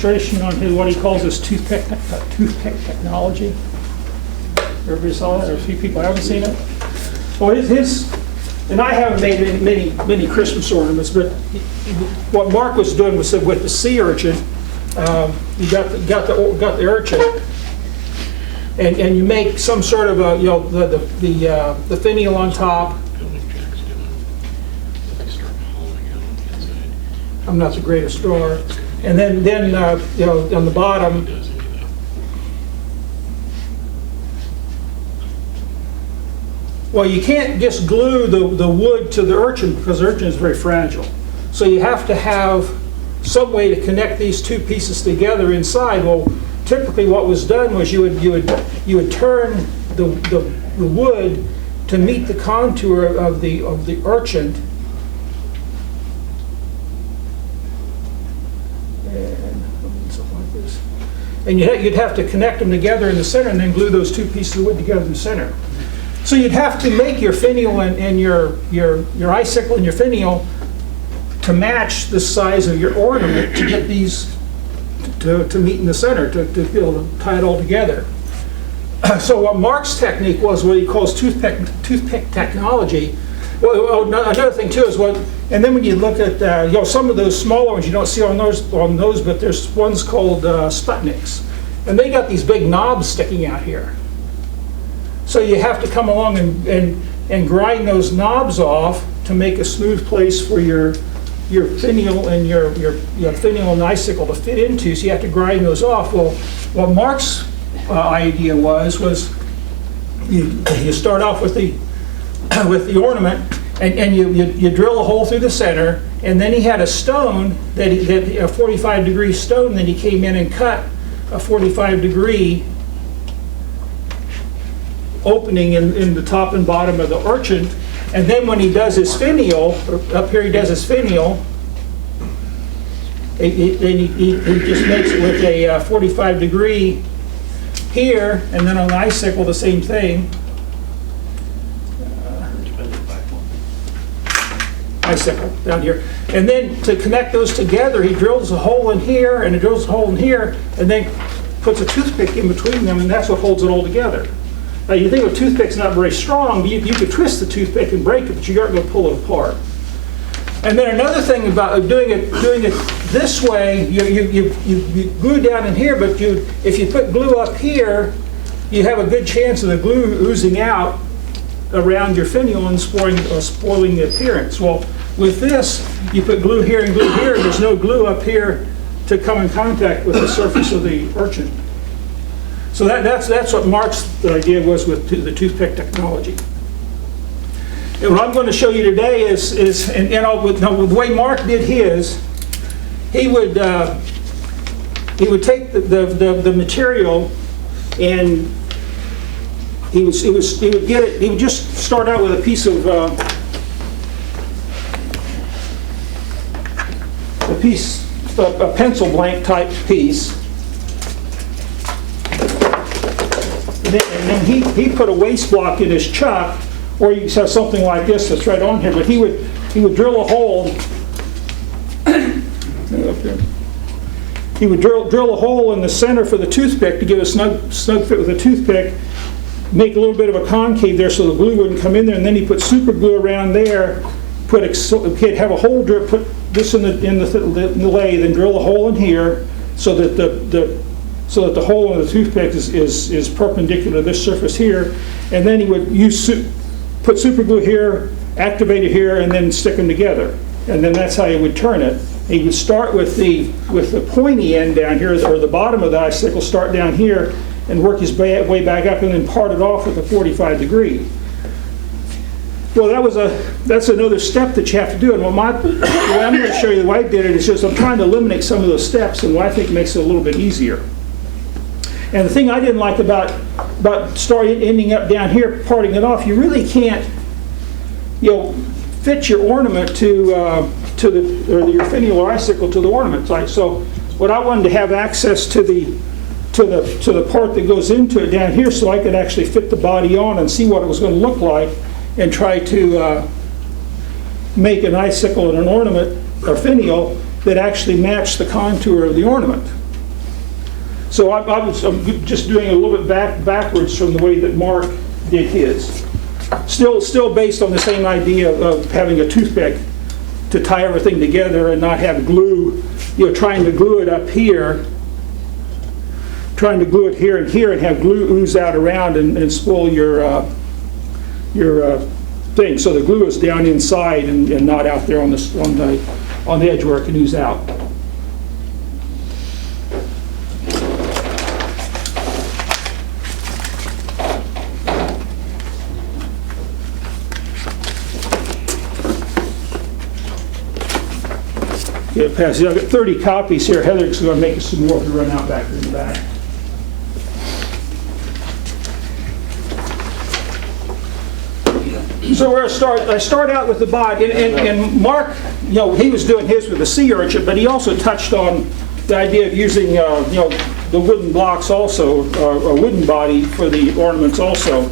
Demonstration on what he calls his toothpick technology. Everybody saw that? Or a few people haven't seen it. Well, his and I haven't made many Christmas ornaments, but what Mark was doing was with the sea urchin. You got the urchin, and you make some sort of the finial on top. I'm not the greatest drawer. And then on the bottom, well, you can't just glue the wood to the urchin because the urchin is very fragile. So you have to have some way to connect these two pieces together inside. Well, typically what was done was you would turn the wood to meet the contour of the urchin. And you'd have to connect them together in the center and then glue those two pieces of wood together in the center. So you'd have to make your finial and your icicle and your finial to match the size of your ornament to get these to meet in the center, to be able to tie it all together. So what Mark's technique was what he calls toothpick technology. Well, another thing too is and then when you look at some of those smaller ones you don't see on those, but there's ones called Sputniks, and they got these big knobs sticking out here. So you have to come along and grind those knobs off to make a smooth place for your finial and your finial and icicle to fit into. So you have to grind those off. Well, what Mark's idea was you start off with the ornament, and you drill a hole through the center, and then he had a stone a 45-degree stone that he came in and cut a 45-degree opening in the top and bottom of the urchin. And then when he does his finial, up here he does his finial, he just makes it with a 45-degree here, and then on the icicle the same thing. Icicle down here, and then to connect those together he drills a hole in here and he drills a hole in here and then puts a toothpick in between them, and that's what holds it all together. Now you think a toothpick's not very strong, but you could twist the toothpick and break it, but you aren't going to pull it apart. And then another thing about doing it this way, you glue down in here, but if you put glue up here, you have a good chance of the glue oozing out around your finial and spoiling the appearance. Well, with this, you put glue here and glue here, and there's no glue up here to come in contact with the surface of the urchin. So that's what Mark's idea was with the toothpick technology. And what I'm going to show you today is the way Mark did his, he would take the material, and he would get it. He would just start out with a piece of a pencil blank type piece, and then he put a waste block in his chuck, or you have something like this that's right on here. But he would drill a hole. He would drill a hole in the center for the toothpick to give a snug fit with the toothpick. Make a little bit of a concave there so the glue wouldn't come in there, and then he put super glue around there. Have a hole drill. Put this in the lathe, and drill a hole in here so that the hole in the toothpick is perpendicular to this surface here. And then he would put super glue here, activate it here, and then stick them together. And then that's how he would turn it. He would start with the pointy end down here, or the bottom of the icicle, start down here, and work his way back up, and then part it off with a 45-degree. Well, that's another step that you have to do. And the way I'm going to show you the way I did it is just I'm trying to eliminate some of those steps, and what I think makes it a little bit easier. And the thing I didn't like about ending up down here, parting it off, you really can't, fit your ornament to your finial or icicle to the ornament. So what I wanted to have access to the part that goes into it down here, so I could actually fit the body on and see what it was going to look like, and try to make an icicle and an ornament or finial that actually matched the contour of the ornament. So I'm just doing a little bit backwards from the way that Mark did his. Still based on the same idea of having a toothpick to tie everything together and not have glue, trying to glue it up here, trying to glue it here and have glue ooze out around and spoil your thing. So the glue is down inside and not out there on the edge where it can ooze out. Okay, pass it. I've got 30 copies here. Heather's going to make us some more to run out back in the back. So where I start out with the body, and Mark, he was doing his with the sea urchin, but he also touched on the idea of using, the wooden blocks also, a wooden body for the ornaments also.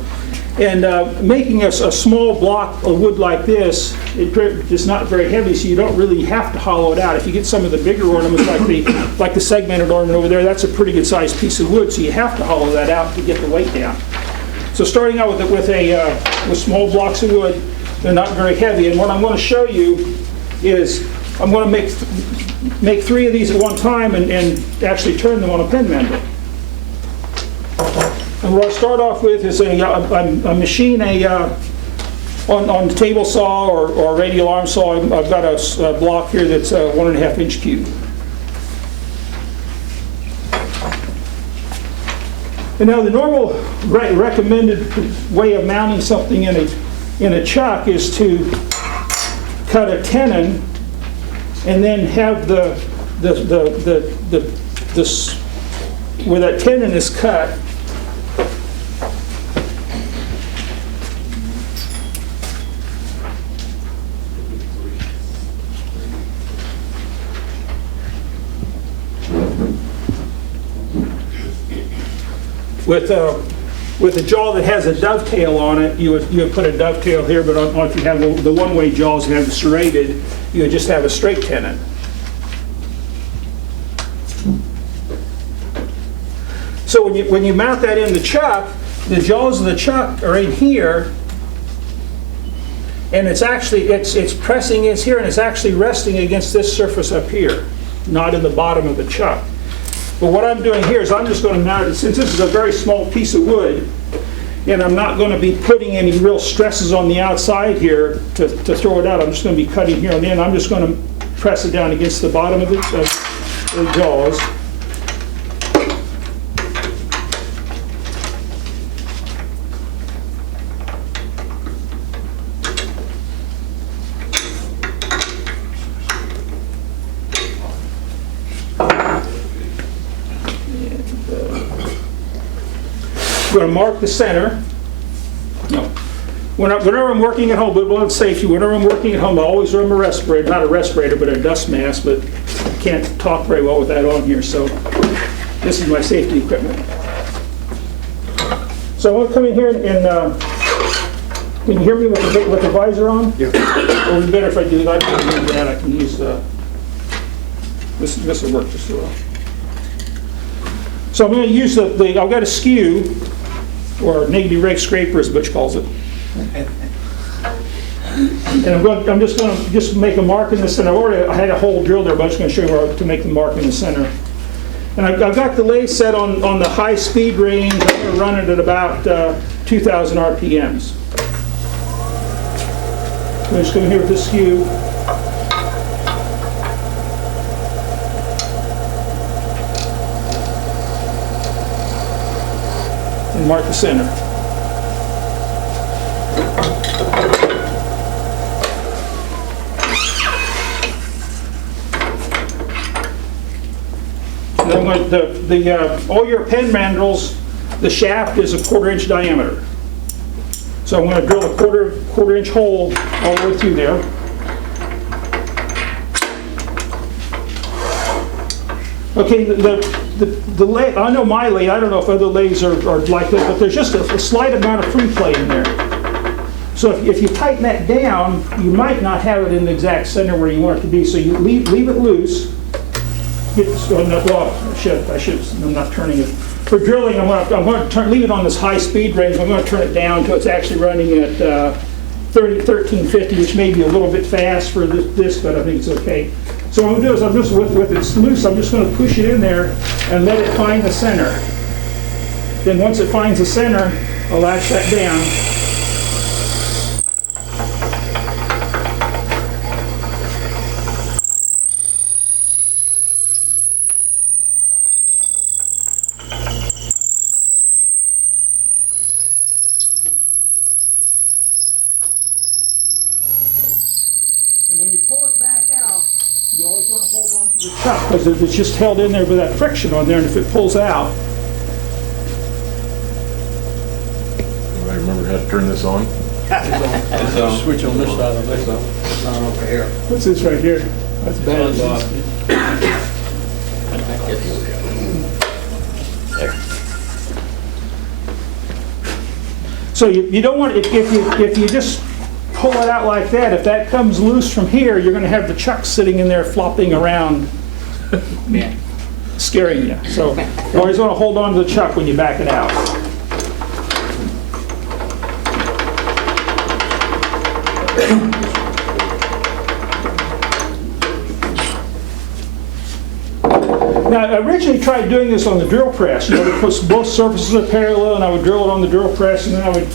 And making a small block of wood like this, it's not very heavy, so you don't really have to hollow it out. If you get some of the bigger ornaments, like the segmented ornament over there, that's a pretty good sized piece of wood, so you have to hollow that out to get the weight down. So starting out with small blocks of wood, they're not very heavy. And what I'm going to show you is I'm going to make 3 of these at one time and actually turn them on a pen mender. And what I start off with is I machine on the table saw or radial arm saw. I've got a block here that's 1.5 inch cube. And now the normal recommended way of mounting something in a chuck is to cut a tenon and then have where that tenon is cut, with a jaw that has a dovetail on it, you would put a dovetail here, but if you have the one-way jaws and have it serrated, you would just have a straight tenon. So when you mount that in the chuck, the jaws of the chuck are in here, and it's pressing in here, and it's actually resting against this surface up here, not in the bottom of the chuck. But what I'm doing here is I'm just going to mount it, since this is a very small piece of wood, and I'm not going to be putting any real stresses on the outside here to throw it out. I'm just going to be cutting here on the end. I'm just going to press it down against the bottom of the jaws. I'm going to mark the center. No. Whenever I'm working at home, but on safety, whenever I'm working at home, I always run a respirator, not a respirator, but a dust mask, but I can't talk very well with that on here, so this is my safety equipment. So I'm going to come in here and can you hear me with the visor on? Yeah. Or it'd be better if I do that. I can use that. I can use this will work just well. So I'm going to use I've got a skew, or negative rake scraper as Butch calls it. And I'm just going to make a mark in the center. I had a hole drilled there, but I'm just going to show you where to make the mark in the center. And I've got the lathe set on the high speed range. I'm going to run it at about 2,000 RPMs. So I'm just going here with the skew. And mark the center. And then all your pen mandrels, the shaft is a 1/4 inch diameter. So I'm going to drill a quarter inch hole all the way through there. Okay, the lathe, I know my lathe, I don't know if other lathes are like this, but there's just a slight amount of free play in there. So if you tighten that down, you might not have it in the exact center where you want it to be, so you leave it loose. I'm not turning it. For drilling, I'm going to leave it on this high speed range. I'm going to turn it down until it's actually running at 1350, which may be a little bit fast for this, but I think it's okay. So what I'm going to do is I'm just, with it loose, I'm just going to push it in there and let it find the center. Then once it finds the center, I'll latch that down. And when you pull it back out, you always want to hold on to the chuck because it's just held in there with that friction on there, and if it pulls out. Anybody remember how to turn this on? Switch on this side of this. It's on over here. What's this right here? That's bad. There. So you don't want, if you just pull it out like that, if that comes loose from here, you're going to have the chuck sitting in there flopping around, scaring you. So you always want to hold on to the chuck when you back it out. Now, I originally tried doing this on the drill press. You know, both surfaces are parallel, and I would drill it on the drill press, and then I would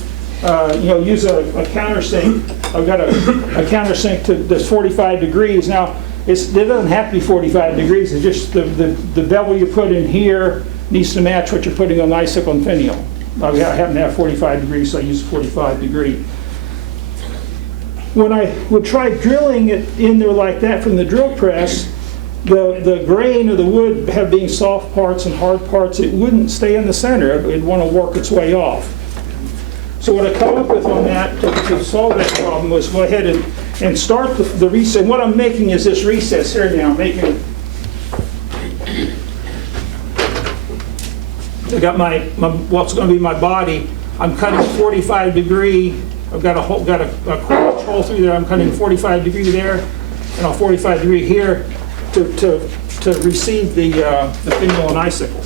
use a countersink. I've got a countersink that's 45 degrees. Now, it doesn't have to be 45 degrees. It's just the bevel you put in here needs to match what you're putting on the icicle and finial. I happen to have 45 degrees, so I use a 45 degree. When I would try drilling it in there like that from the drill press, the grain of the wood being soft parts and hard parts, it wouldn't stay in the center. It'd want to work its way off. So what I come up with on that to solve that problem was go ahead and start the recess. And what I'm making is this recess here now. I got my what's going to be my body. I'm cutting 45 degree. I've got a quarter-inch hole through there. I'm cutting 45 degree there, and a 45 degree here to receive the finial and icicle.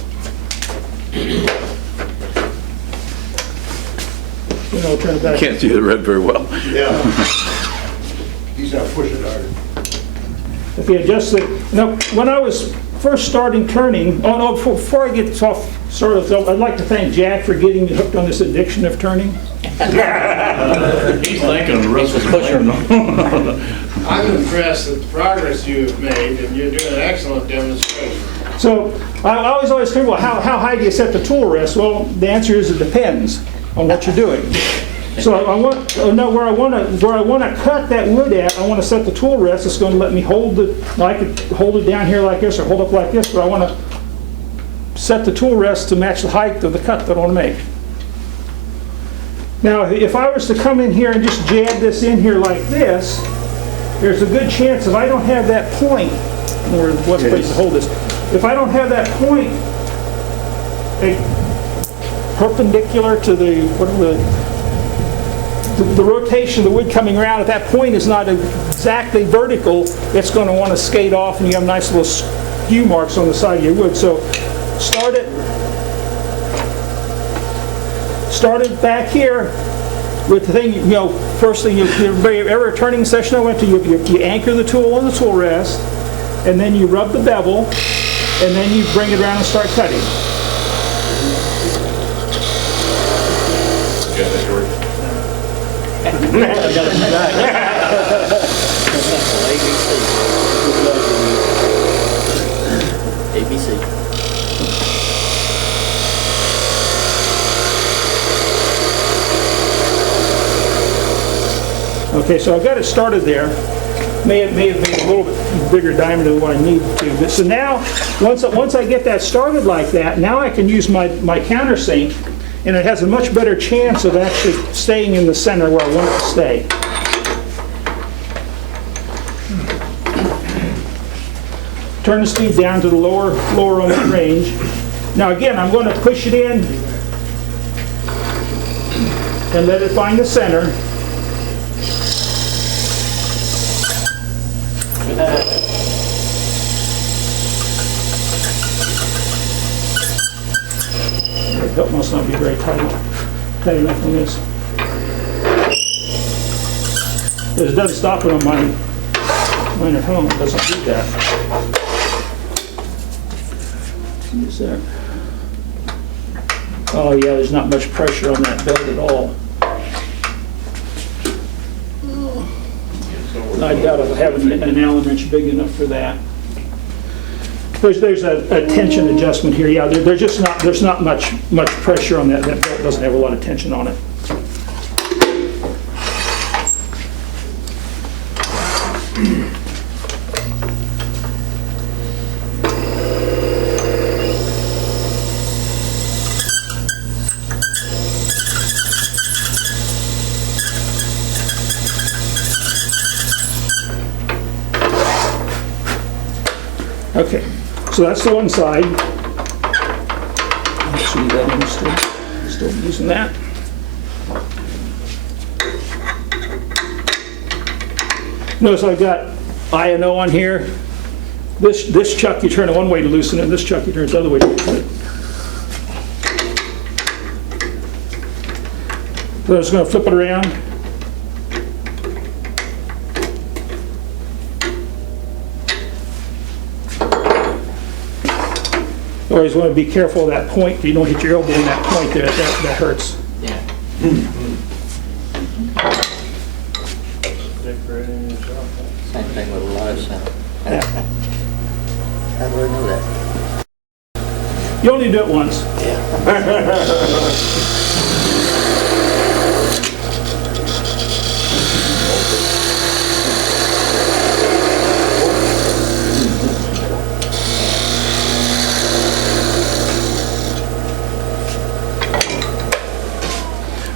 Turn it back. Can't see the red very well. Yeah. He's not pushing harder. If you adjust the, when I was first starting turning, before I get started, I'd like to thank Jack for getting me hooked on this addiction of turning. He's thinking the rest of the pushing. I'm impressed at the progress you've made, and you're doing an excellent demonstration. So I always think, well, how high do you set the tool rest? Well, the answer is it depends on what you're doing. So where I want to cut that wood at, I want to set the tool rest. It's going to let me hold it. I could hold it down here like this or hold up like this, but I want to set the tool rest to match the height of the cut that I want to make. Now, if I was to come in here and just jab this in here like this, there's a good chance if I don't have that point, or what's the place to hold this, if I don't have that point perpendicular to the rotation of the wood coming around, if that point is not exactly vertical, it's going to want to skate off and you have nice little skew marks on the side of your wood. So start it back here with the thing, first thing, every turning session I went to, you anchor the tool on the tool rest, and then you rub the bevel, and then you bring it around and start cutting. ABC. Okay, so I've got it started there. May have made a little bit bigger diameter than what I need to. But so now, once I get that started like that, now I can use my countersink, and it has a much better chance of actually staying in the center where I want it to stay. Turn the speed down to the lower on that range. Now again, I'm going to push it in and let it find the center. The belt must not be very tight enough on this. But it doesn't stop it on mine at home. It doesn't do that. Is there? Oh yeah, there's not much pressure on that belt at all. I doubt I'll have an Allen wrench big enough for that. There's a tension adjustment here. Yeah, there's not much pressure on that. That belt doesn't have a lot of tension on it. Okay, so that's the one side. Let's see that I'm still using that. Notice I've got I&O on here. This chuck you turn it one way to loosen it, and this chuck you turn it the other way to loosen it. So I'm just going to flip it around. Always want to be careful of that point. You don't hit your elbow in that point there. That hurts. Yeah. Same thing with a live center. Yeah. How do I know that? You only do it once.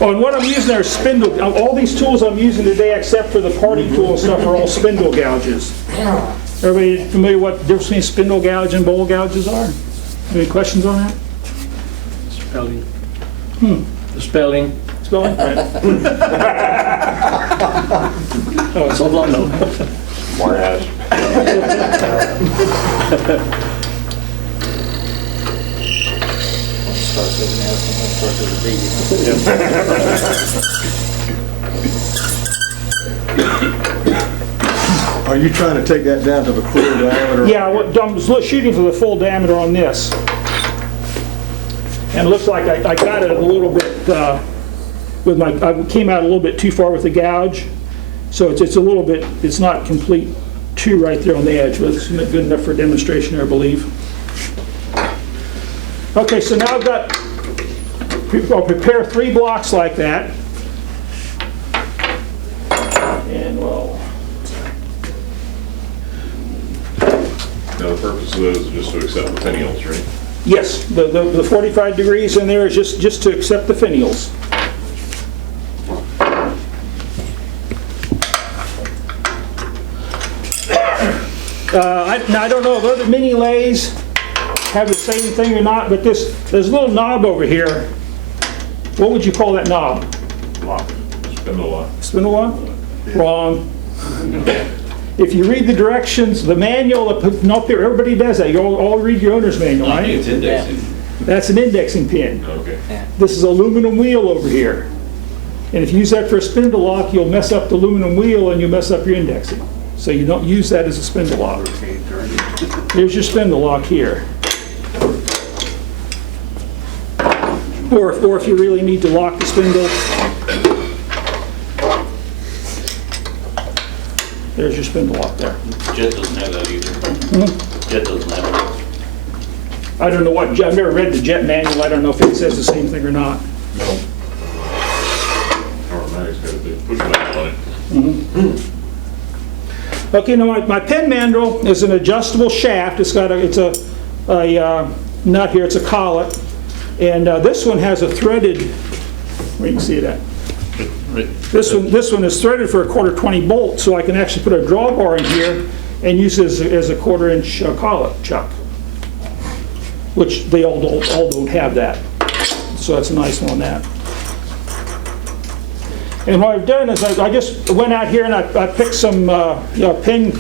Oh, and what I'm using there is spindle. All these tools I'm using today, except for the parting tool and stuff, are all spindle gouges. Everybody familiar what the difference between spindle gouge and bowl gouges are? Any questions on that? Spelling. The spelling. Spelling? Right. Oh, it's all long though. Smart ass. Starts with an S and one starts with a B. Are you trying to take that down to the quarter diameter? Yeah, I'm shooting for the full diameter on this. And it looks like I got it a little bit I came out a little bit too far with the gouge. So it's a little bit, it's not complete two right there on the edge, but it's good enough for demonstration there, I believe. Okay, so now I'll prepare 3 blocks like that. And well, Now, the purpose of those is just to accept the finials, right? yes, the 45 degrees in there is just to accept the finials. Now I don't know if other mini lathes have the same thing or not, but there's a little knob over here. What would you call that knob? Lock. Spindle lock. Spindle lock? Wrong. If you read the directions, the manual, no, everybody does that. You all read your owner's manual, I think right? it's indexing. That's an indexing pin. Okay. This is aluminum wheel over here. And if you use that for a spindle lock, you'll mess up the aluminum wheel and you'll mess up your indexing. So you don't use that as a spindle lock. Here's your spindle lock here. Or if you really need to lock the spindle, there's your spindle lock there. Jet doesn't have that either. Jet doesn't have it. I don't know what, I've never read the Jet manual. I don't know if it says the same thing or not. No. Automatic's got a big push button on it. Okay, now my pen mandrel is an adjustable shaft. It's got a nut here. It's a collet, and this one has a threaded. Where you can see that. This one is threaded for a 1/4 bolt, so I can actually put a drawbar in here and use it as a 1/4 collet chuck, which they all don't have that. So that's a nice one on that. And what I've done is I just went out here and I picked some pin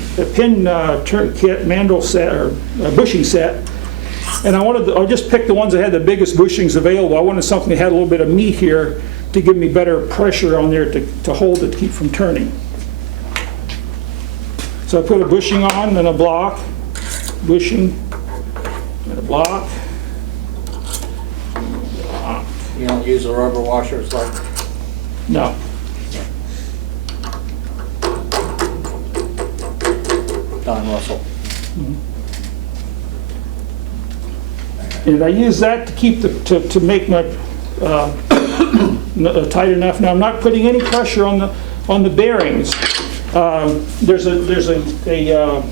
tourniquet mandrel set or bushing set, And I just picked the ones that had the biggest bushings available. I wanted something that had a little bit of meat here to give me better pressure on there to hold it, to keep from turning. So I put a bushing on and a block, bushing and a block. You don't use the rubber washers like, No. Don Russell. And I use that to keep to make my tight enough. Now I'm not putting any pressure on the bearings. There's a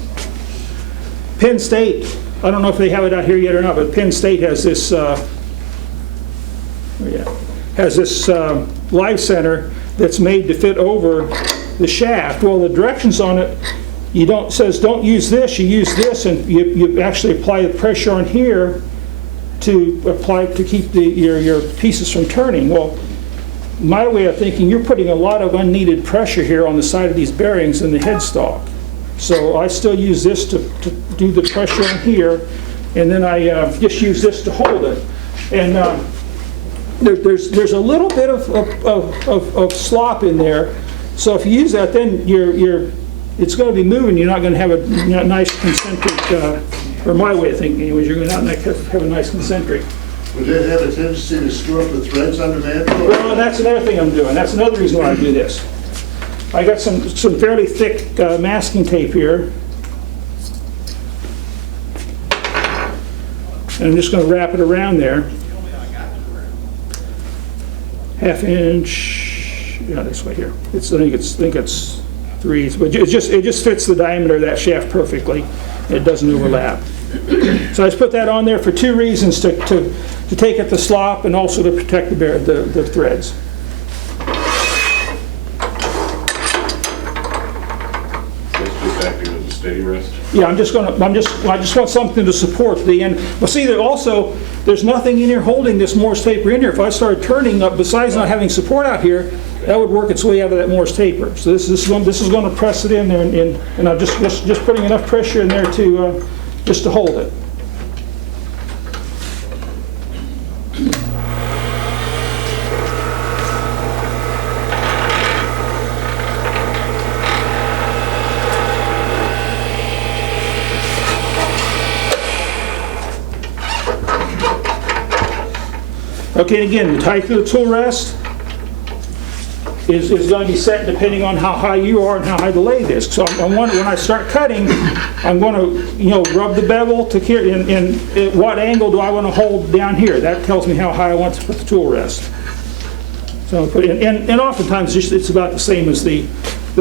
Penn State. I don't know if they have it out here yet or not, but Penn State has this live center that's made to fit over the shaft. Well, the directions on it, says don't use this, you use this, and you actually apply the pressure on here to keep your pieces from turning. Well, my way of thinking, you're putting a lot of unneeded pressure here on the side of these bearings in the headstock. So I still use this to do the pressure on here, and then I just use this to hold it. And there's a little bit of slop in there. So if you use that, then it's going to be moving. You're not going to have a nice concentric, or my way of thinking anyways, you're going to not have a nice concentric. Would it have a tendency to screw up the threads on demand? Well, that's another thing I'm doing. That's another reason why I do this. I got some fairly thick masking tape here. And I'm just going to wrap it around there. Half inch, yeah, this way here. I think it's 3, but it just fits the diameter of that shaft perfectly. It doesn't overlap. So I just put that on there for 2 reasons: to take at the slop and also to protect the threads. It's just acting as a steady rest. Yeah, I just want something to support the end. Well, see, there's nothing in here holding this Morse taper in here. If I started turning up, besides not having support out here, that would work its way out of that Morse taper. So this is going to press it in there, and I'm just putting enough pressure in there to just to hold it. Okay, and again, the height of the tool rest is going to be set depending on how high you are and how high the lathe is. So when I start cutting, I'm going to rub the bevel to here, and at what angle do I want to hold down here? That tells me how high I want to put the tool rest. So I'll put in, and oftentimes it's about the same as the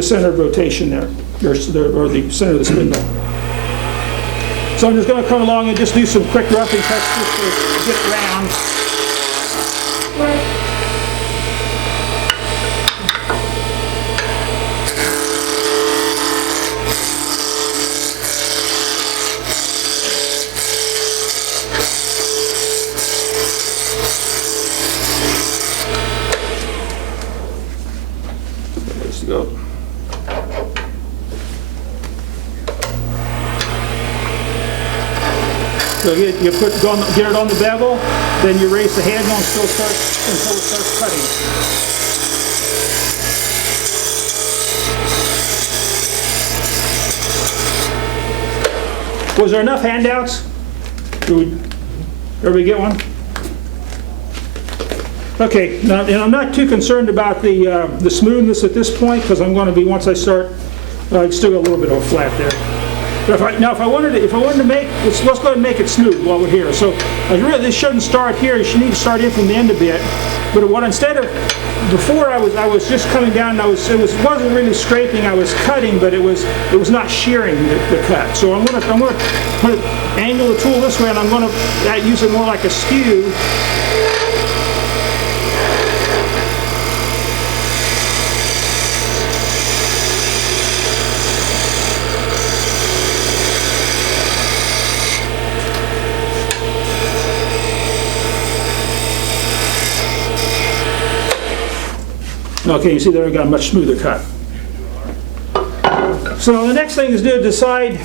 center of rotation there, or the center of the spindle. So I'm just going to come along and just do some quick roughing cuts just to get round. Let's go. So you get it on the bevel, then you raise the handle and until it starts cutting. Was there enough handouts? Everybody get one? Okay, now, and I'm not too concerned about the smoothness at this point, because I'm going to be, once I start, I still got a little bit of a flat there. But if I wanted to make, let's go ahead and make it smooth while we're here. So this shouldn't start here. You should need to start in from the end a bit. But before I was just coming down. It wasn't really scraping. I was cutting, but it was not shearing the cut. So I'm going to angle the tool this way, and I'm going to use it more like a skew. Okay, you see there I got a much smoother cut. So the next thing is to decide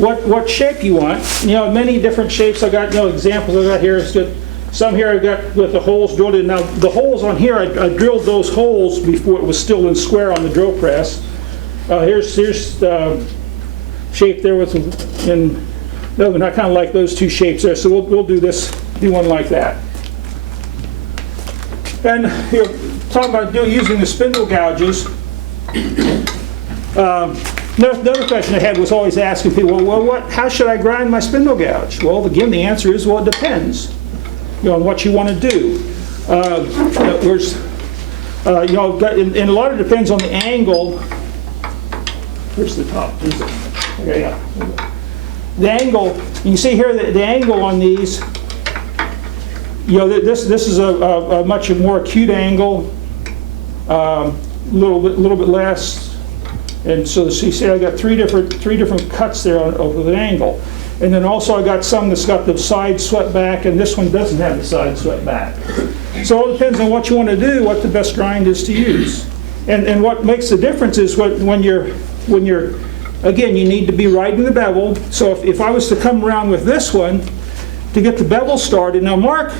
what shape you want. You know, many different shapes. I got, you know, examples I got here. It's just, some here I got with the holes drilled in. Now the holes on here, I drilled those holes before it was still in square on the drill press. Here's shape there with, and no, I kind of like those two shapes there. So we'll do one like that. And you know, talking about using the spindle gouges. Another question I had was always asking people, well, how should I grind my spindle gouge? Well, again, the answer is, well, it depends, you know, on what you want to do. And a lot of it depends on the angle. Where's the top? Is it? Okay, yeah. The angle, you can see here the angle on these, you know, this is a much more acute angle, little bit less. And so you see I got three different cuts there over the angle. And then also I got some that's got the side swept back, and this one doesn't have the side swept back. So it all depends on what you want to do, what the best grind is to use. And what makes the difference is when you're again, you need to be right in the bevel. So if I was to come around with this one to get the bevel started, now Mark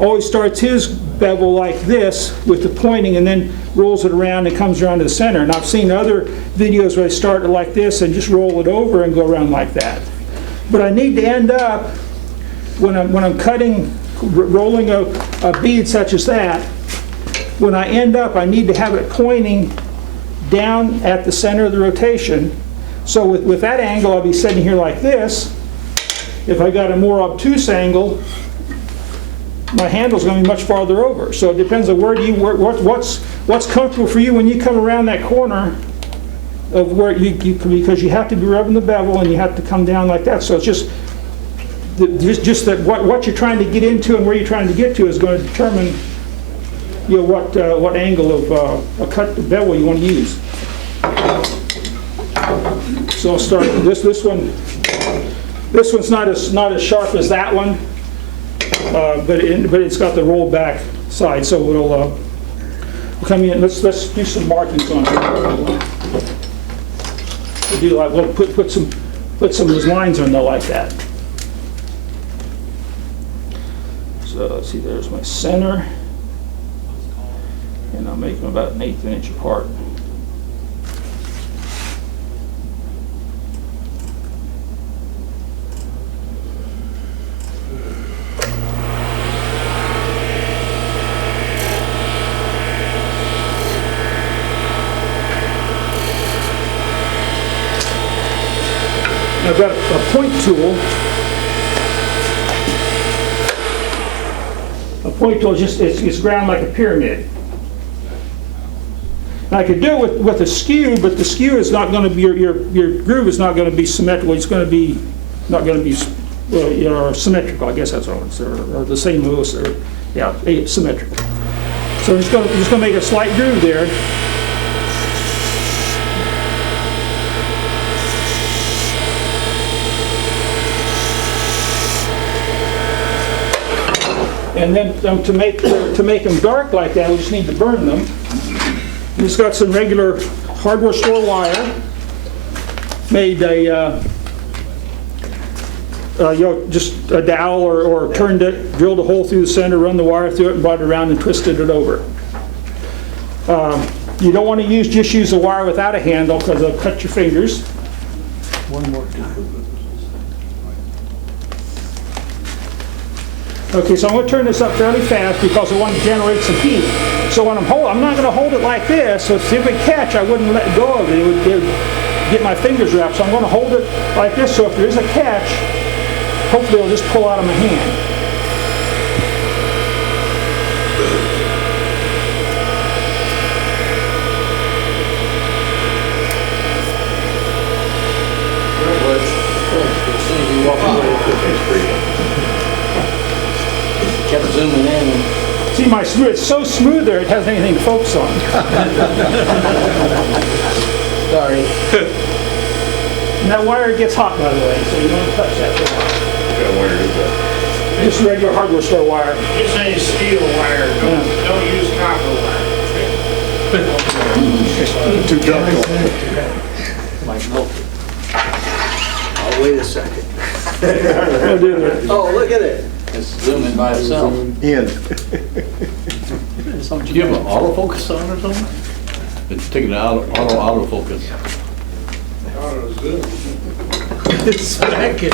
always starts his bevel like this with the pointing and then rolls it around and comes around to the center. And I've seen other videos where they start it like this and just roll it over and go around like that. But I need to end up, when I'm cutting, rolling a bead such as that, when I end up, I need to have it pointing down at the center of the rotation. So with that angle, I'll be sitting here like this. If I got a more obtuse angle, my handle's going to be much farther over. So it depends on what's comfortable for you when you come around that corner of where because you have to be rubbing the bevel and you have to come down like that. So it's just that what you're trying to get into and where you're trying to get to is going to determine, you know, what angle of a cut bevel you want to use. So I'll start with this one. This one's not as sharp as that one. But it's got the roll back side, so we'll come in. Let's do some markings on here. We'll put some of those lines on there like that. So let's see. There's my center, and I'll make them about 1/8 inch apart. I've got a point tool. A point tool is it's ground like a pyramid. And I could do it with a skew, but the skew is not going to be your groove is not going to be symmetrical. It's going to be not going to be symmetrical. I guess that's what it's or the same or symmetrical. So I'm just going to make a slight groove there. And then to make them dark like that, we just need to burn them. Just got some regular hardware store wire. Made just a dowel or turned it, drilled a hole through the center, run the wire through it, and brought it around and twisted it over. You don't want to just use the wire without a handle because it'll cut your fingers. One more time. Okay, so I'm going to turn this up fairly fast because I want to generate some heat. So when I'm not going to hold it like this, so if it would catch, I wouldn't let go of it. It would get my fingers wrapped. So I'm going to hold it like this, so if there is a catch, hopefully it'll just pull out of my hand. Kept zooming in. And See, it's so smooth there, it hasn't anything to focus on. sorry. And that wire gets hot, by the way, so you don't want to touch that too hot. What wire is that? Just regular hardware store wire. You say steel wire, don't use copper wire. Too dark. Like milk. Oh, wait a second. I'll do that. Oh, look at it. It's zooming by itself. In. Do you have an autofocus on or something? It's taking it out, autofocus. Auto zoom. It's second.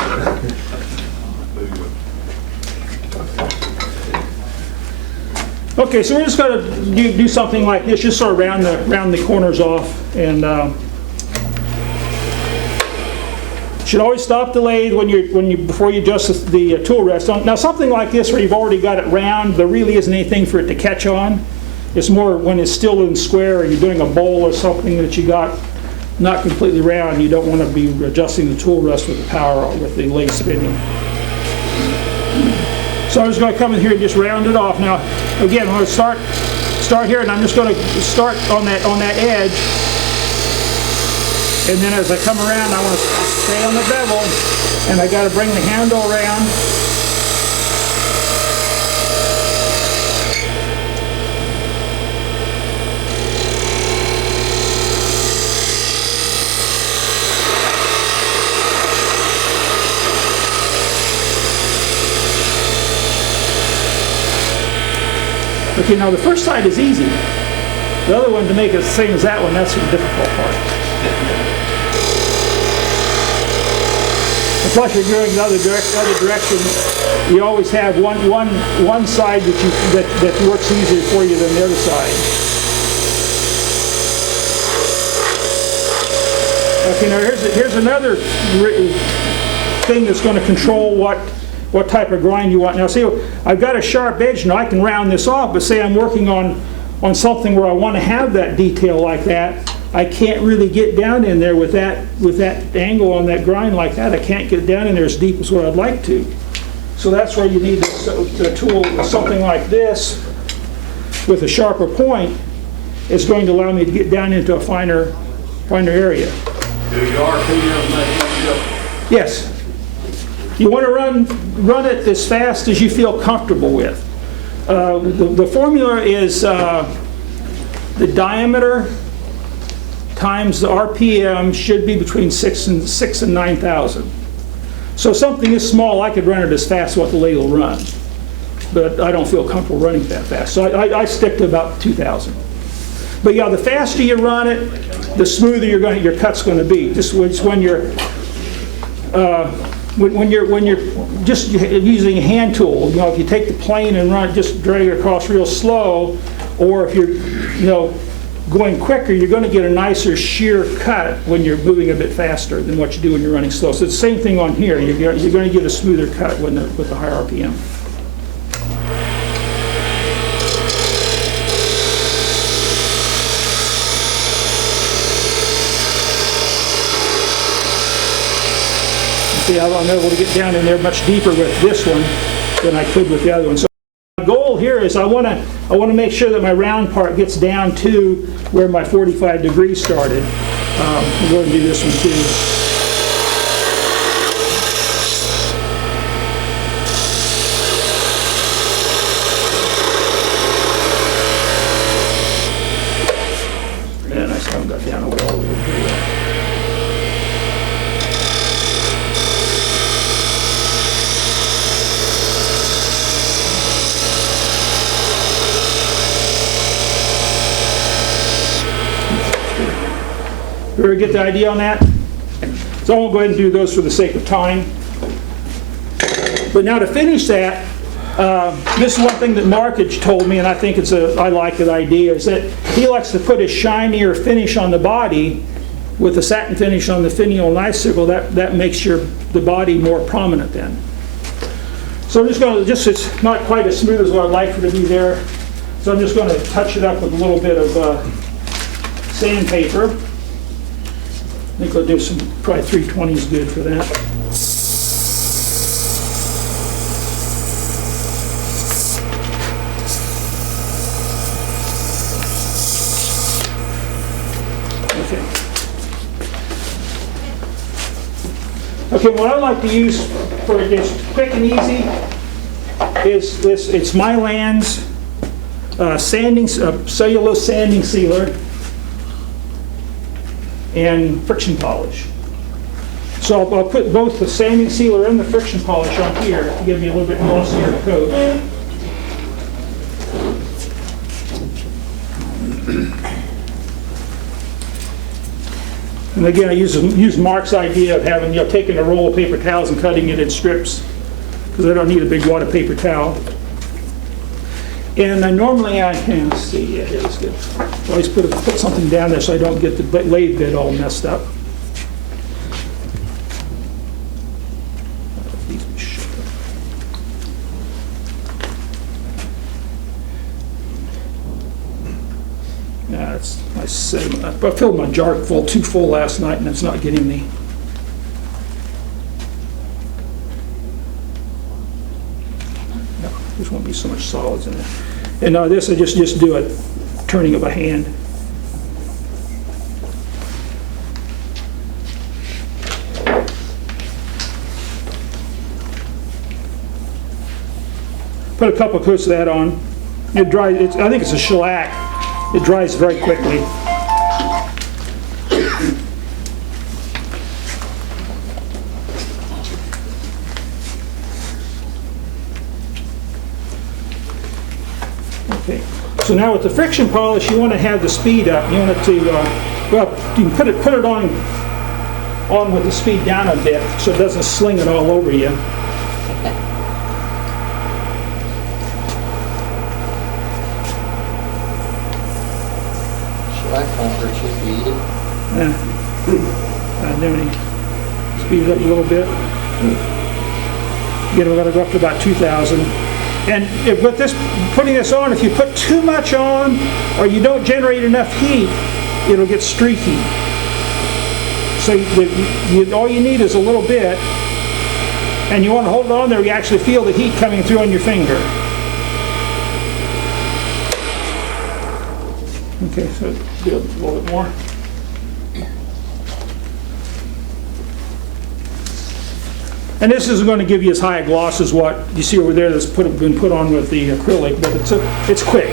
Okay, so we're just going to do something like this, just sort of round the corners off, and should always stop the lathe before you adjust the tool rest. Now, something like this where you've already got it round, there really isn't anything for it to catch on. It's more when it's still in square, or you're doing a bowl or something that you got not completely round. You don't want to be adjusting the tool rest with the power with the lathe spinning. So I'm just going to come in here and just round it off. Now, again, I'm going to start here, and I'm just going to start on that edge. And then as I come around, I want to stay on the bevel, and I got to bring the handle around. Okay, now the first side is easy. The other one, to make it the same as that one, that's the difficult part. And plus, you're going the other direction. You always have one side that works easier for you than the other side. Okay, now here's another thing that's going to control what type of grind you want. Now see, I've got a sharp edge now, I can round this off, but say I'm working on something where I want to have that detail like that, I can't really get down in there with that angle on that grind like that. I can't get down in there as deep as what I'd like to. So that's where you need a tool, something like this, with a sharper point. It's going to allow me to get down into a finer area. Do you RPM that? Yes. You want to run it as fast as you feel comfortable with. The formula is the diameter times the RPM should be between 6,000 and 9,000. So something this small, I could run it as fast as what the lathe will run, but I don't feel comfortable running that fast. So I stick to about 2,000. But yeah, the faster you run it, the smoother your cut's going to be. Just when you're just using a hand tool, if you take the plane and run it, just drag it across real slow, or if you're, going quicker, you're going to get a nicer sheer cut when you're moving a bit faster than what you do when you're running slow. So it's the same thing on here. You're going to get a smoother cut with the higher RPM. See, I'm able to get down in there much deeper with this one than I could with the other one. So my goal here is I want to make sure that my round part gets down to where my 45 degrees started. We're going to do this one too. And I still got down all the way here. You get the idea on that? So I won't go ahead and do those for the sake of time. But now to finish that, this is one thing that Mark had told me, and I think I like the idea, is that he likes to put a shinier finish on the body with a satin finish on the finial and icicle. That makes the body more prominent then. So I'm just going to, it's not quite as smooth as what I'd like for it to be there. So I'm just going to touch it up with a little bit of sandpaper. I think I'll do probably 320 is good for that. Okay, what I like to use for this quick and easy is this, it's Mylan's cellulose sanding sealer and friction polish. So I'll put both the sanding sealer and the friction polish on here to give me a little bit glossier coat. And again, I use Mark's idea of having, taking a roll of paper towels and cutting it in strips, because I don't need a big wad of paper towel. And normally let's see, yeah, here, that's good. I always put something down there so I don't get the lathe bed all messed up. That's my segment. I filled my jar too full last night, and it's not getting the. No, there's won't be so much solids in there. And this I just do it, turning of a hand. Put a couple of coats of that on. It dries. I think it's a shellac. It dries very quickly. Okay. So now with the friction polish, you want to have the speed up. You want it to, well, you can put it on with the speed down a bit, so it doesn't sling it all over you. Then speed it up a little bit. Again, we're going to go up to about 2,000. And with this, putting this on, if you put too much on or you don't generate enough heat, it'll get streaky. So all you need is a little bit, and you want to hold it on there. You actually feel the heat coming through on your finger. Okay, so do a little bit more. And this isn't going to give you as high a gloss as what you see over there that's been put on with the acrylic, but it's quick.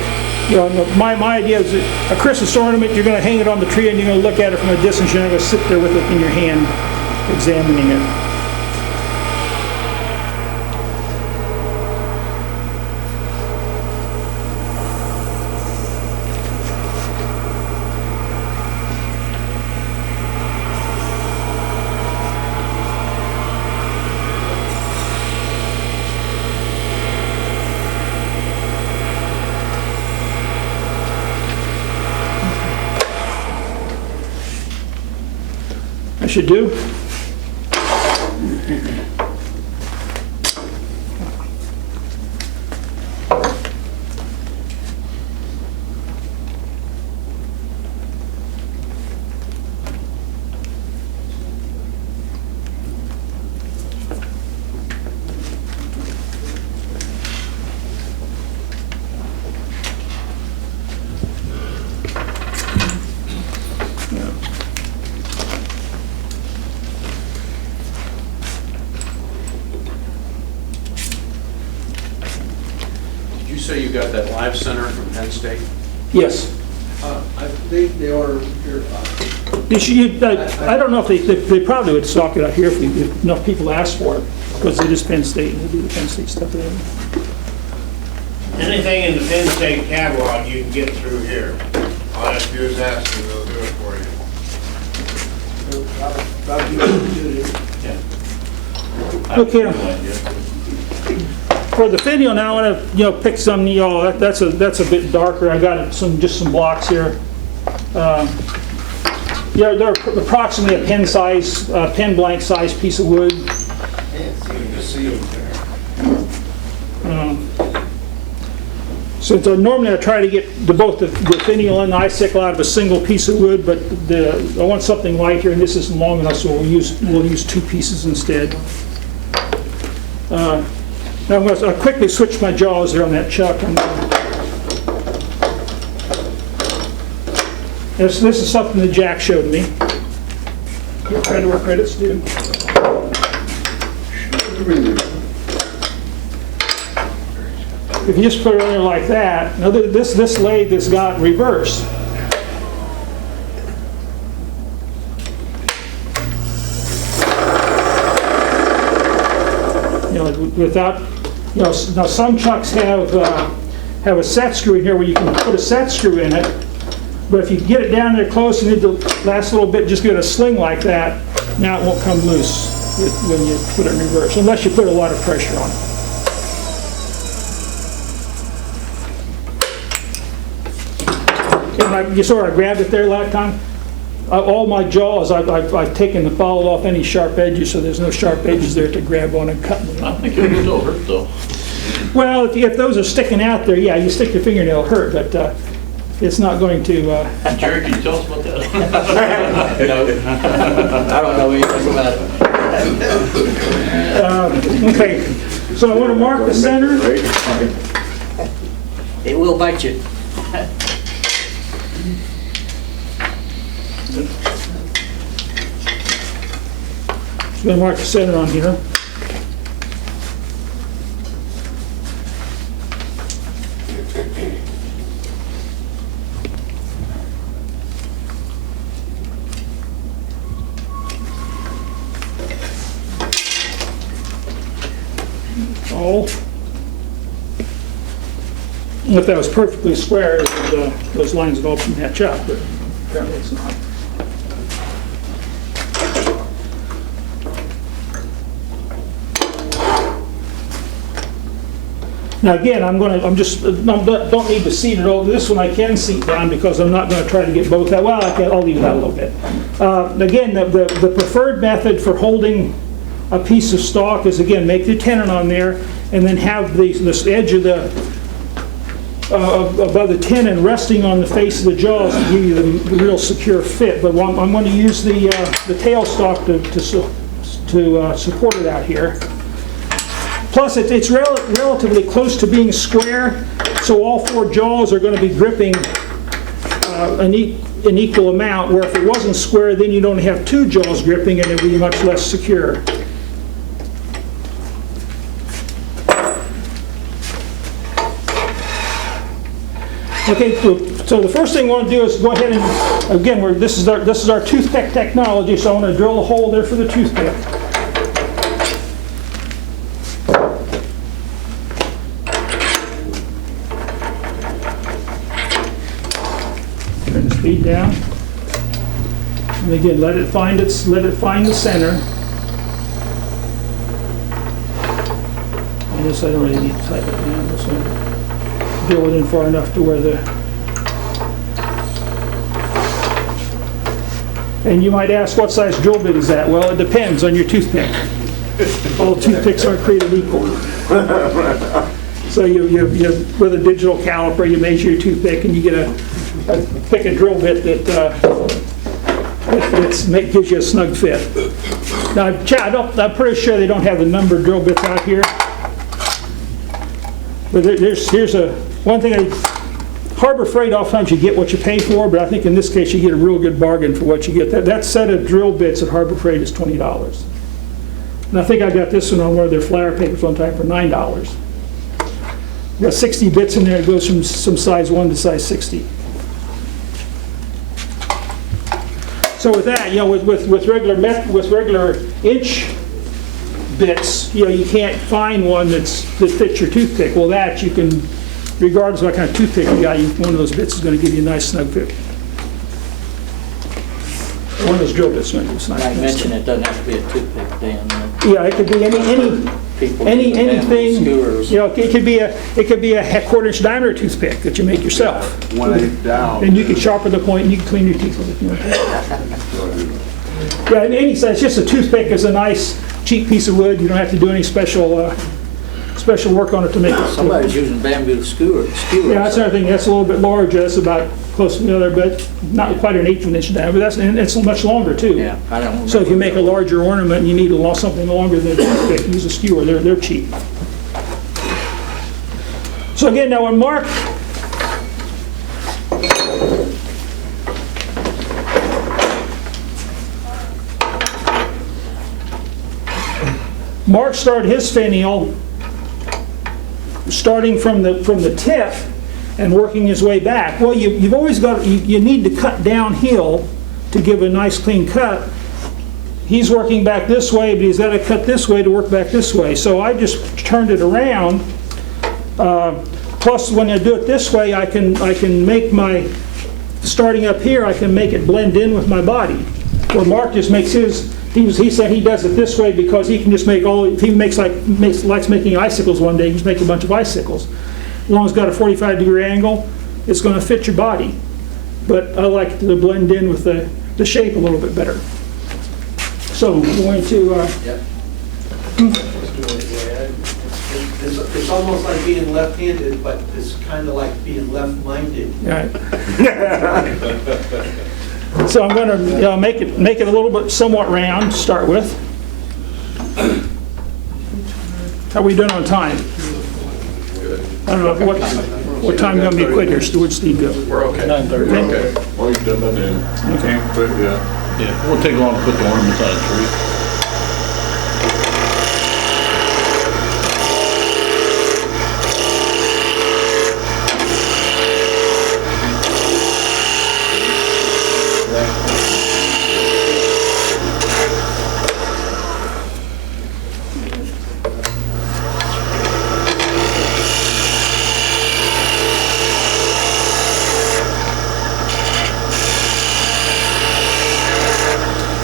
My idea is that a Christmas ornament, you're going to hang it on the tree and you're going to look at it from a distance. You're not going to sit there with it in your hand examining it. I should do. Say you got that Live Center from Penn State? Yes. They order here. I don't know if they probably would stock it out here if enough people ask for it, because it is Penn State and they do the Penn State stuff there. Anything in the Penn State catalog you can get through here. All I have to do is ask and they'll do it for you. Okay. For the finial now, I want to pick some that's a bit darker. I got just some blocks here. They're approximately a pen blank size piece of wood. So normally I try to get both the finial and the icicle out of a single piece of wood, but I want something light here, and this isn't long enough, so we'll use two pieces instead. Now I'll quickly switch my jaws there on that chuck. This is something that Jack showed me. Give credit where credit's due. If you just put it on there like that, now this lathe has got reverse. without, now some chucks have a set screw in here where you can put a set screw in it, but if you get it down there close and the last little bit, just get a sling like that, now it won't come loose when you put it in reverse, unless you put a lot of pressure on it. You saw I grabbed it there last time. All my jaws, I've taken and followed off any sharp edges, so there's no sharp edges there to grab on and cut me. I think it was over, so. Well, if those are sticking out there, yeah, you stick your fingernail, it'll hurt, but it's not going to. Jerry, can you tell us about that? I don't know anything about it. Okay, so I want to mark the center. It will bite you. I'm going to mark the center on here. All. If that was perfectly square, those lines would all match up, but apparently it's not. Now again, don't need to seat it over. This one I can seat down because I'm not going to try to get both that. Well, I'll leave it out a little bit. Again, the preferred method for holding a piece of stock is, again, make the tenon on there and then have this edge of the above the tenon resting on the face of the jaws to give you the real secure fit. But I'm going to use the tail stock to support it out here. Plus, it's relatively close to being square, so all four jaws are going to be gripping an equal amount, where if it wasn't square, then you'd only have two jaws gripping and it would be much less secure. Okay, so the first thing we want to do is go ahead and, again, this is our Toothpick Technology, so I want to drill a hole there for the toothpick. Turn the speed down, and again, let it find the center. And this I don't really need to type it down. This one. Drill it in far enough to where and you might ask, what size drill bit is that? Well, it depends on your toothpick. All toothpicks aren't created equal. So you with a digital caliper, you measure your toothpick and you get pick a drill bit that gives you a snug fit. Now, I'm pretty sure they don't have the numbered drill bits out here. But here's one thing. Harbor Freight, oftentimes you get what you pay for, but I think in this case you get a real good bargain for what you get. That set of drill bits at Harbor Freight is $20. And I think I got this one on one of their flyer papers one time for $9. You got 60 bits in there. It goes from some size 1 to size 60. So with that, with regular inch bits, you can't find one that fits your toothpick. Well, that you can, regardless of what kind of toothpick you got, one of those bits is going to give you a nice snug fit. One of those drill bits is going to give you a nice. Like mention, it doesn't have to be a toothpick, Dan. Yeah, it could be anything. It could be a quarter-inch diameter toothpick that you make yourself. Down. And you can sharpen the point and you can clean your teeth with it if you want to. Yeah, in any size, just a toothpick is a nice, cheap piece of wood. You don't have to do any special work on it to make it. Somebody's using bamboo skewers. Yeah, that's another thing. That's a little bit larger. That's about close to the other, but not quite an 1/8 of an inch diameter. And it's much longer too. Yeah, I don't. So if you make a larger ornament and you need something longer than a toothpick, use a skewer. They're cheap. So again, now when Mark started his finial starting from the tip and working his way back. Well, you need to cut downhill to give a nice clean cut. he's working back this way, but he's got to cut this way to work back this way. So I just turned it around. Plus, when I do it this way, I can make my, starting up here, I can make it blend in with my body. Where Mark just makes his, he said he does it this way because he can just make all, if he likes making icicles one day, he can just make a bunch of icicles. As long as it's got a 45-degree angle, it's going to fit your body. But I like it to blend in with the shape a little bit better. So we're going to, It's almost like being left-handed, but it's kind of like being left-minded. right. So I'm going to make it a little bit somewhat round to start with. How are we doing on time? I don't know what time going to be quit here. Where'd Steve go? We're okay. 9:30. Okay. Well, you've done that in. Okay. But, yeah. Yeah, it won't take long to put the ornaments on a tree.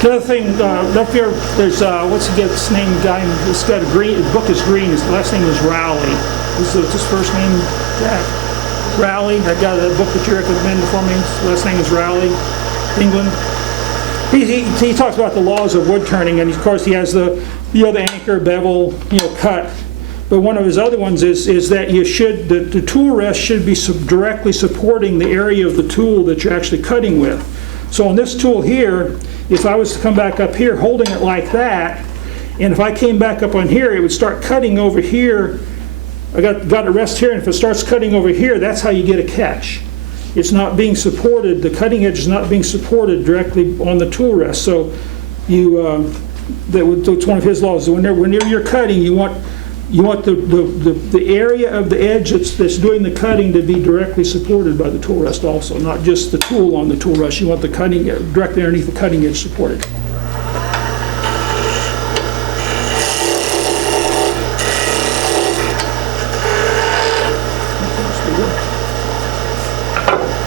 The other thing, up here, there's, what's his name, guy, this got a green, his book is green, his last name is Rowley. This is his first name, Jack. Rowley, I got a book that you recommended for me, his last name is Rowley, England. He talks about the laws of wood turning, and of course he has the anchor, bevel, cut. But one of his other ones is that the tool rest should be directly supporting the area of the tool that you're actually cutting with. So on this tool here, if I was to come back up here holding it like that, and if I came back up on here, it would start cutting over here. I got a rest here, and if it starts cutting over here, that's how you get a catch. It's not being supported, the cutting edge is not being supported directly on the tool rest. So that's one of his laws. Whenever you're cutting, you want the area of the edge that's doing the cutting to be directly supported by the tool rest also, not just the tool on the tool rest. You want the cutting directly underneath the cutting edge supported.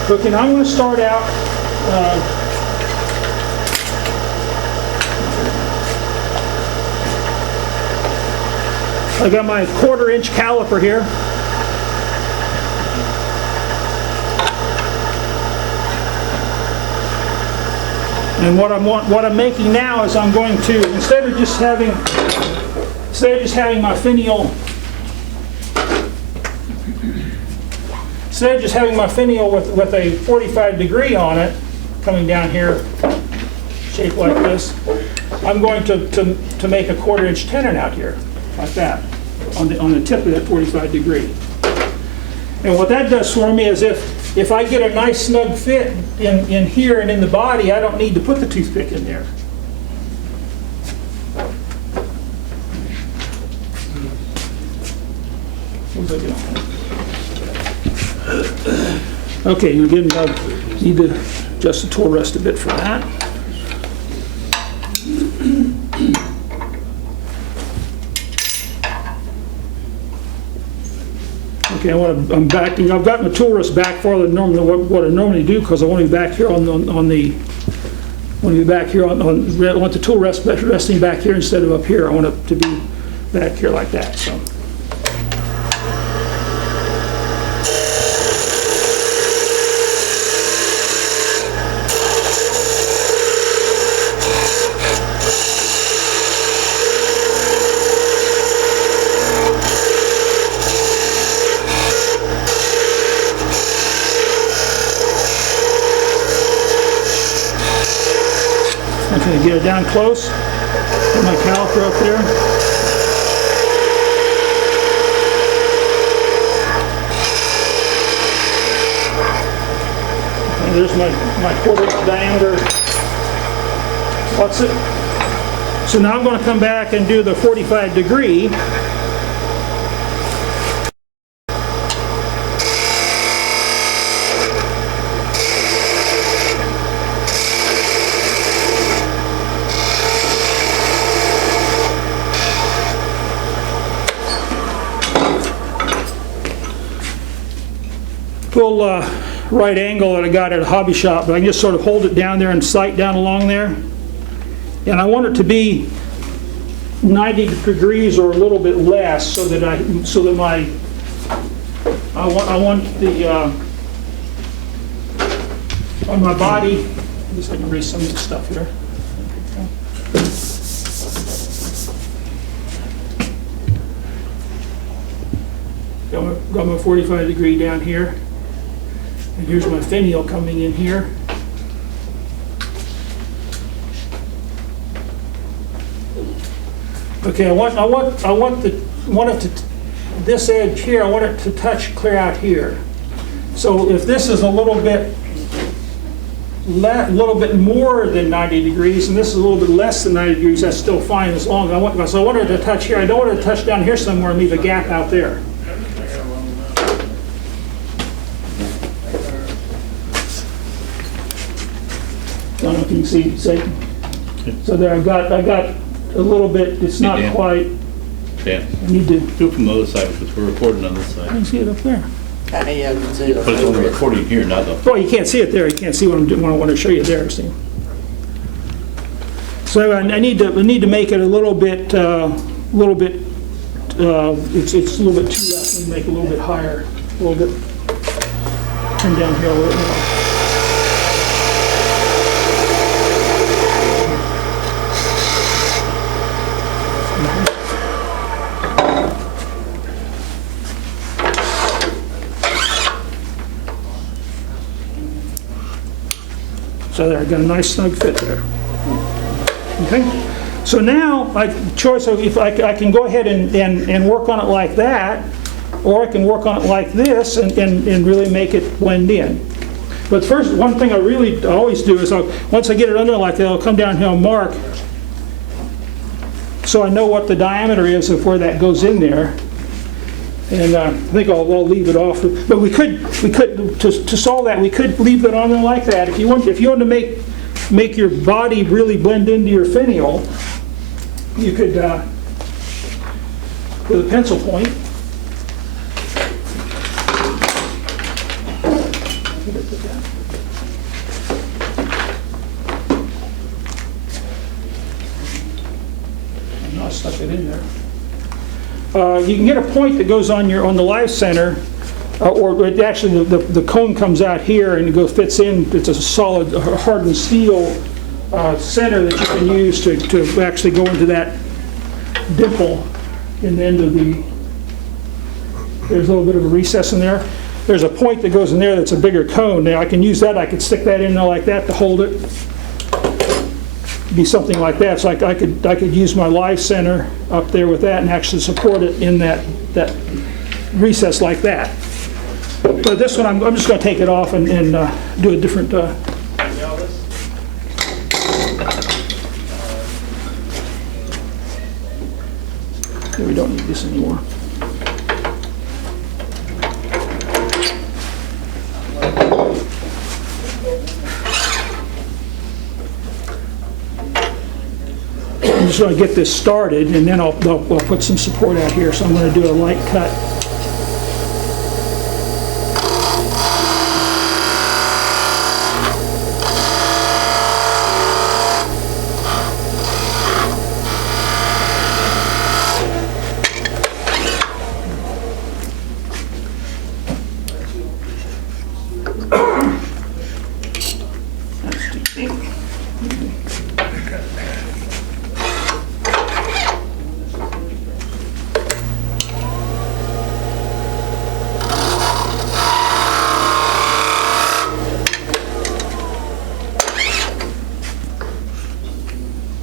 Okay, now I'm going to start out I got my 1/4-inch caliper here. And what I'm making now is I'm going to, instead of just having my finial with a 45-degree on it, coming down here, shaped like this, I'm going to make a 1/4-inch tenon out here, like that, on the tip of that 45-degree. And what that does for me is if I get a nice snug fit in here and in the body, I don't need to put the toothpick in there. Okay, again, I need to adjust the tool rest a bit for that. Okay, I'm backing. I've got my tool rest back farther than what I normally do because I want to be back here I want the tool rest resting back here instead of up here. I want it to be back here like that. So. Okay, get it down close. Put my caliper up there. And there's my 1/4-inch diameter. What's it? So now I'm going to come back and do the 45-degree. little right angle that I got at a hobby shop, but I can just sort of hold it down there and sight down along there. And I want it to be 90 degrees or a little bit less, so that I want the on my body. I guess I can erase some of the stuff here. Got my 45 degree down here, and here's my finial coming in here. Okay, I want it to, this edge here, I want it to touch clear out here. So if this is a little bit more than 90 degrees, and this is a little bit less than 90 degrees, that's still fine as long as I want. So I want it to touch here. I don't want it to touch down here somewhere and leave a gap out there. I don't know if you can see. So there, I've got a little bit. It's not Yeah. quite. Dan, I need to. do it from the other side because we're recording on this I side. can see it up there. Yeah, I can see it. But it's only recording here, not the. Oh, you can't see it there. You can't see what I'm doing. What I want to show you there. See. So I need to make it a little bit. It's a little bit too left. Let me make it a little bit higher. A little bit. Turn down here a little bit more. So there, I got a nice snug fit there. Okay, so now choice of if I can go ahead and work on it like that, or I can work on it like this and really make it blend in. But first, one thing I always do is once I get it under like that, I'll come down here and mark, so I know what the diameter is of where that goes in there. And I think I'll leave it off. But we could to solve that, we could leave it on there like that. If you want to make your body really blend into your finial, you could with a pencil point. I stuck it in there. You can get a point that goes on the Lathe center, or actually the cone comes out here and it fits in. It's a solid hardened steel center that you can use to actually go into that dimple in the end of the. There's a little bit of a recess in there. There's a point that goes in there that's a bigger cone. Now I can use that. I could stick that in there like that to hold it. Be something like that. So I could use my Lathe center up there with that and actually support it in that recess like that. But this one I'm just going to take it off and do a different. We don't need this anymore. I'm just going to get this started, and then I'll put some support out here. So I'm going to do a light cut.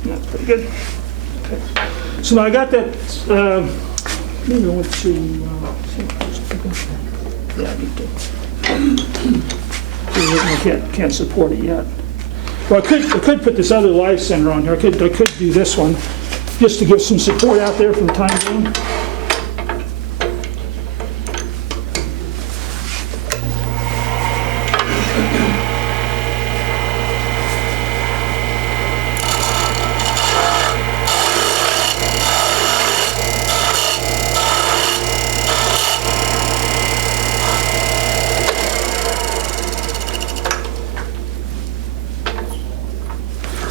That's pretty good. Okay. So now I got that. Maybe I want to. Yeah, I need to. Can't support it yet. Well, I could put this other Lathe center on here. I could do this one just to give some support out there for the time being.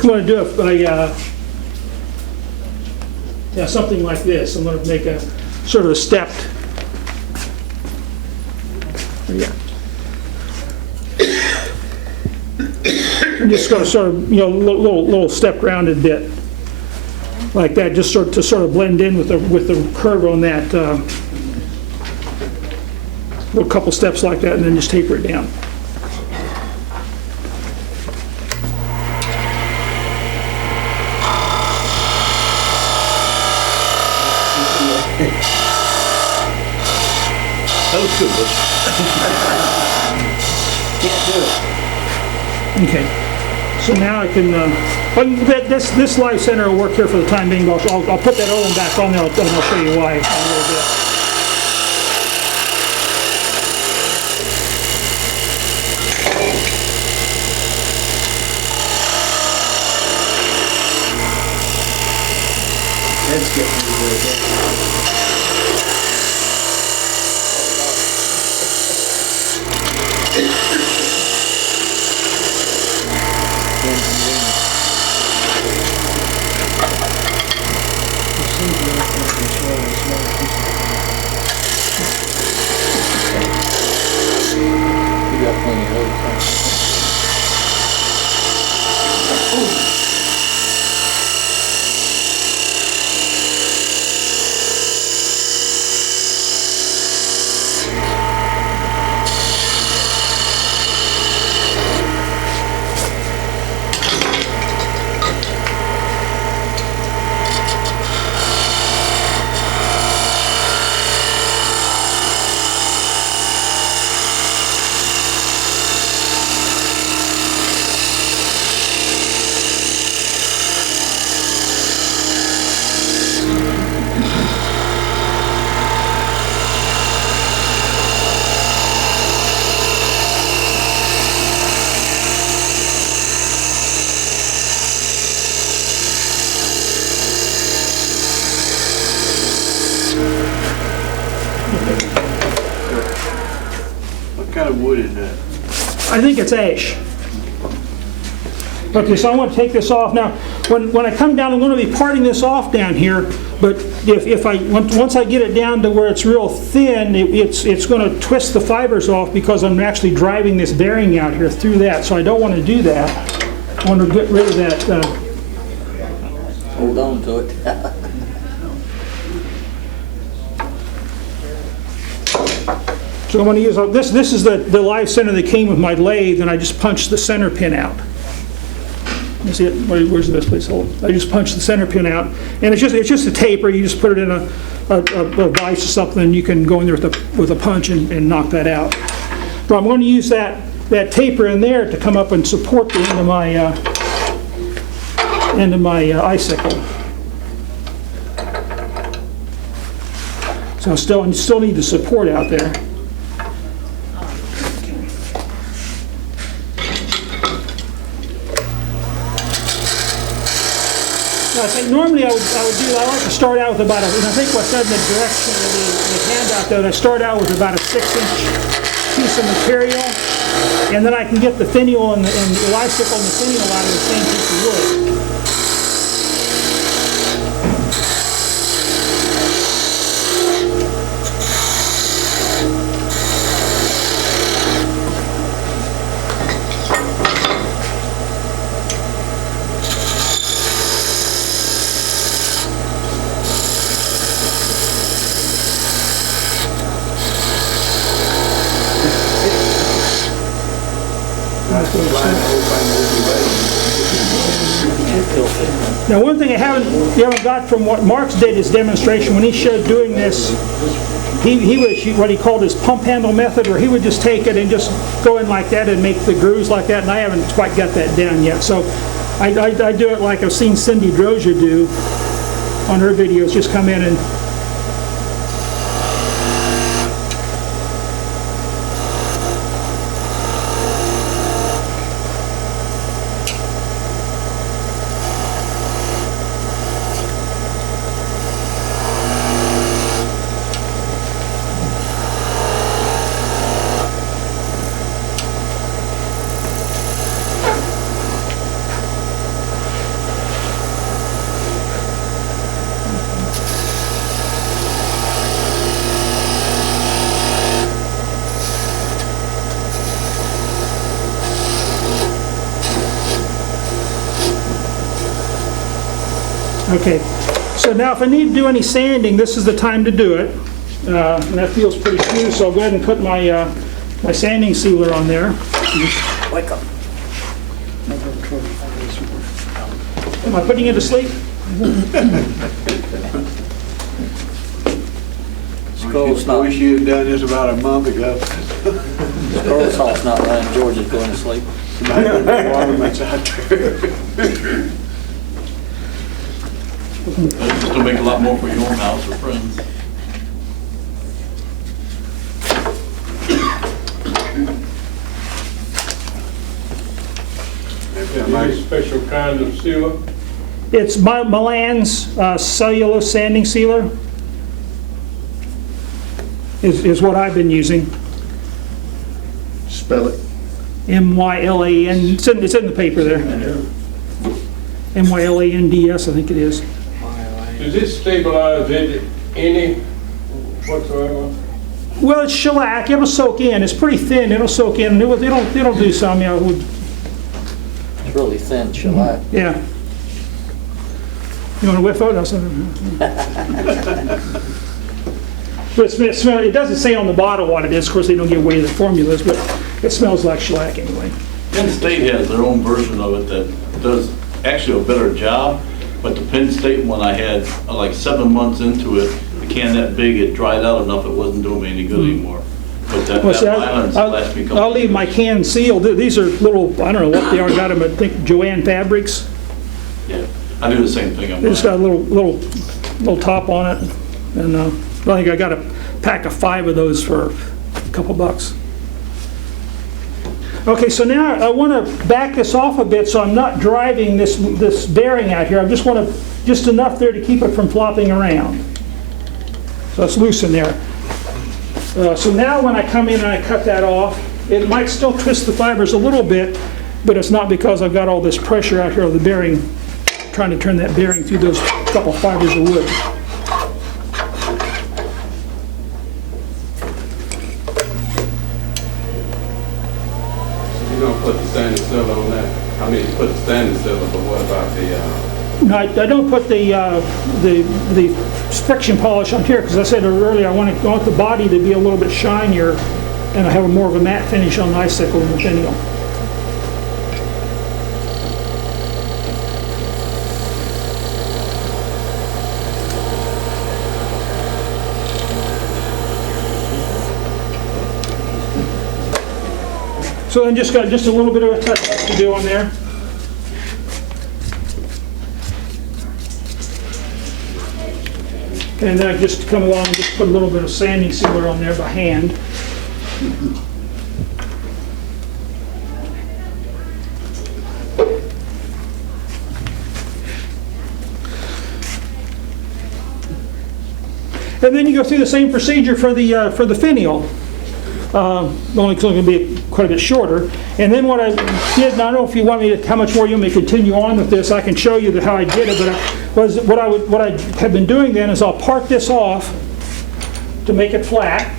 I'm going to do something like this. I'm going to make a sort of a stepped. Yeah. I'm just going to sort of, little step rounded bit like that, just to sort of blend in with the curve on that. A couple steps like that, and then just taper it down. That was good, Butch. Can't do it. Okay, so now I can, this live center will work here for the time being, but I'll put that old one back on there, and I'll show you why in a little bit. That's getting really good. You got plenty of other things. What kind of wood is that? I think it's ash. Okay, so I want to take this off. Now, when I come down, I'm going to be parting this off down here, but once I get it down to where it's real thin, it's going to twist the fibers off because I'm actually driving this bearing out here through that, so I don't want to do that. I want to get rid of that. Hold on to it. So I'm going to use, this is the live center that came with my lathe, and I just punched the center pin out. You see it? Where's this place? Hold. I just punched the center pin out, and it's just a taper. You just put it in a vise or something, and you can go in there with a punch and knock that out. But I'm going to use that taper in there to come up and support the end of my icicle. So I still need the support out there. I think normally I like to start out with about I think what I said in the direction of the handout there, I start out with about a 6-inch piece of material, and then I can get the finial and the icicle and the finial out of the same piece of wood. Now, one thing you haven't got from what Mark's did his demonstration when he showed doing this, he was what he called his Pumphandle Method, where he would just take it and just go in like that and make the grooves like that, and I haven't quite got that down yet. So I do it like I've seen Cindy Droja do on her videos, just come in and Okay, so now if I need to do any sanding, this is the time to do it. And that feels pretty smooth, so I'll go ahead and put my, my sanding sealer on there. Wake up. Am I putting you to sleep? Scroll's not, Wish you had done this about a month ago. scroll salt's not running, George's going to sleep. Might have been ornaments out there. That's just to make a lot more for your own house or friends. Any special kind of sealer? It's Milan's cellulose sanding sealer is what I've been using. Spell it. M-Y-L-A-N, it's in the paper there. M-Y-L-A-N-D-S, I think it is. Does it stabilize any whatsoever? Well, it's shellac, it'll soak in, it's pretty thin, it'll soak in, it'll do some, you know, It's really thin shellac. yeah. You want to whiff out? But it doesn't say on the bottle what it is. Of course, they don't give away the formulas, but it smells like shellac anyway. Penn State has their own version of it that does actually a better job, but the Penn State one I had, like 7 months into it, the can that big, it dried out enough, it wasn't doing me any good anymore. But that Well, see, Milan's last me a couple I'll leave my can sealed. These are little, I don't know what they are, got them at, I think, Joanne Fabrics. Yeah, I do the same thing on They just got a mine. little top on it. And I think I got a pack of 5 of those for a couple bucks. Okay, so now I want to back this off a bit so I'm not driving this bearing out here. I just want just enough there to keep it from flopping around. So it's loose in there. So now when I come in and I cut that off, it might still twist the fibers a little bit, but it's not because I've got all this pressure out here of the bearing, trying to turn that bearing through those couple fibers of wood. You're gonna put the standing silver on that? I mean, you put the standing silver, but what about the, No, I don't put the friction polish on here because I said earlier I want the body to be a little bit shinier and I have more of a matte finish on the icicle and the finial. So then just got just a little bit of a touch to do on there. And then I just come along and just put a little bit of sanding sealer on there by hand. And then you go through the same procedure for the finial. Only it's going to be quite a bit shorter. And then what I did, and I don't know if you want me to, how much more you want me to continue on with this, I can show you how I did it, but what I have been doing then is I'll part this off to make it flat.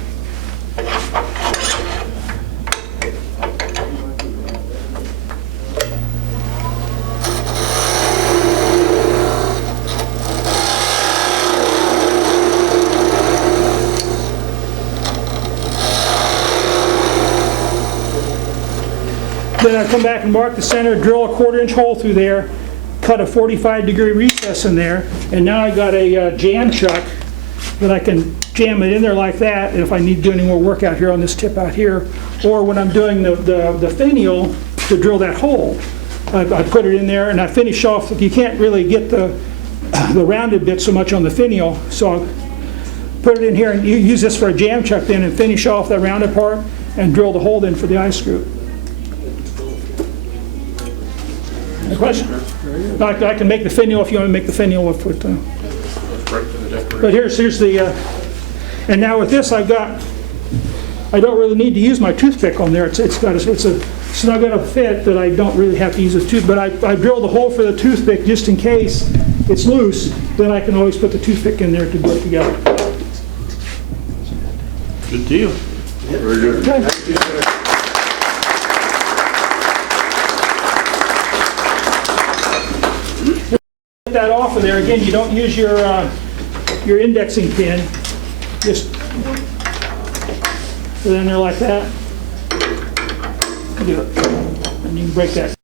Then I come back and mark the center, drill a 1/4 inch hole through there, cut a 45-degree recess in there, and now I got a jam chuck that I can jam it in there like that, and if I need to do any more work out here on this tip out here, or when I'm doing the finial to drill that hole, I put it in there and I finish off. You can't really get the rounded bit so much on the finial, so I'll put it in here and you use this for a jam chuck then and finish off that rounded part and drill the hole in for the eye screw. Any question? I can make the finial if you want to make the finial with but here's the and now with this I don't really need to use my toothpick on there. It's not going to fit that I don't really have to use a tooth, but I drilled the hole for the toothpick just in case it's loose. Then I can always put the toothpick in there to glue it together. Good deal. Very good. Okay. that off of there, again, you don't use your indexing pin. Just put it in there like that. Do it. And you can break that